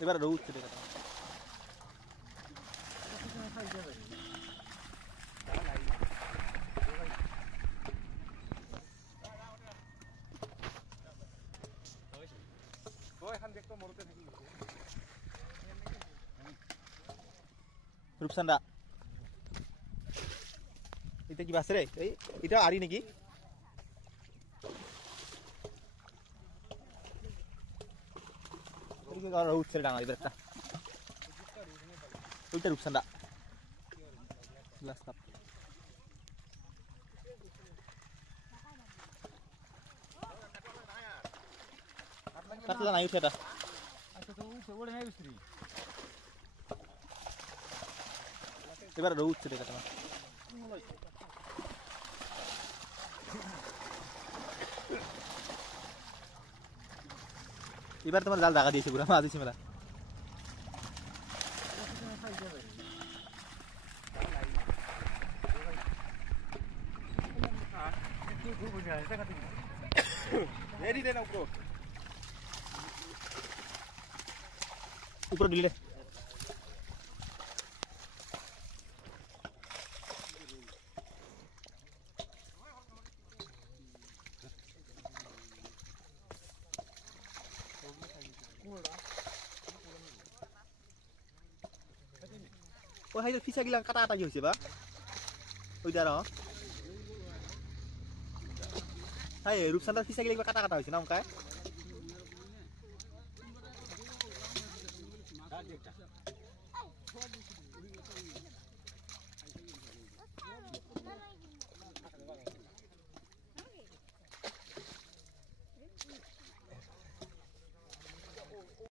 এবার রৌ উঠছে দেখা রূপসান্দা এটা কি বাসে রে এই এটা আরি নাকি রৌ উঠছে ডাঙা এবার একটা ওইটা রূপসান্দা গ্লাস কাপ কাটলা নাই উঠে এটা এবার রৌ উঠছে দেখা তোমার এবার তোমার জাল জায়গা দিয়েছে পুরো মাছ দিয়েছে মেলা উপরে দিলে ও হাই ফিসা গিলা কাটা কাটা কি হয়েছে বা ওই দাঁড়া হাই রূপসান্দার ফিসা গিলা কাটা কাটা হয়েছে না অঙ্কায়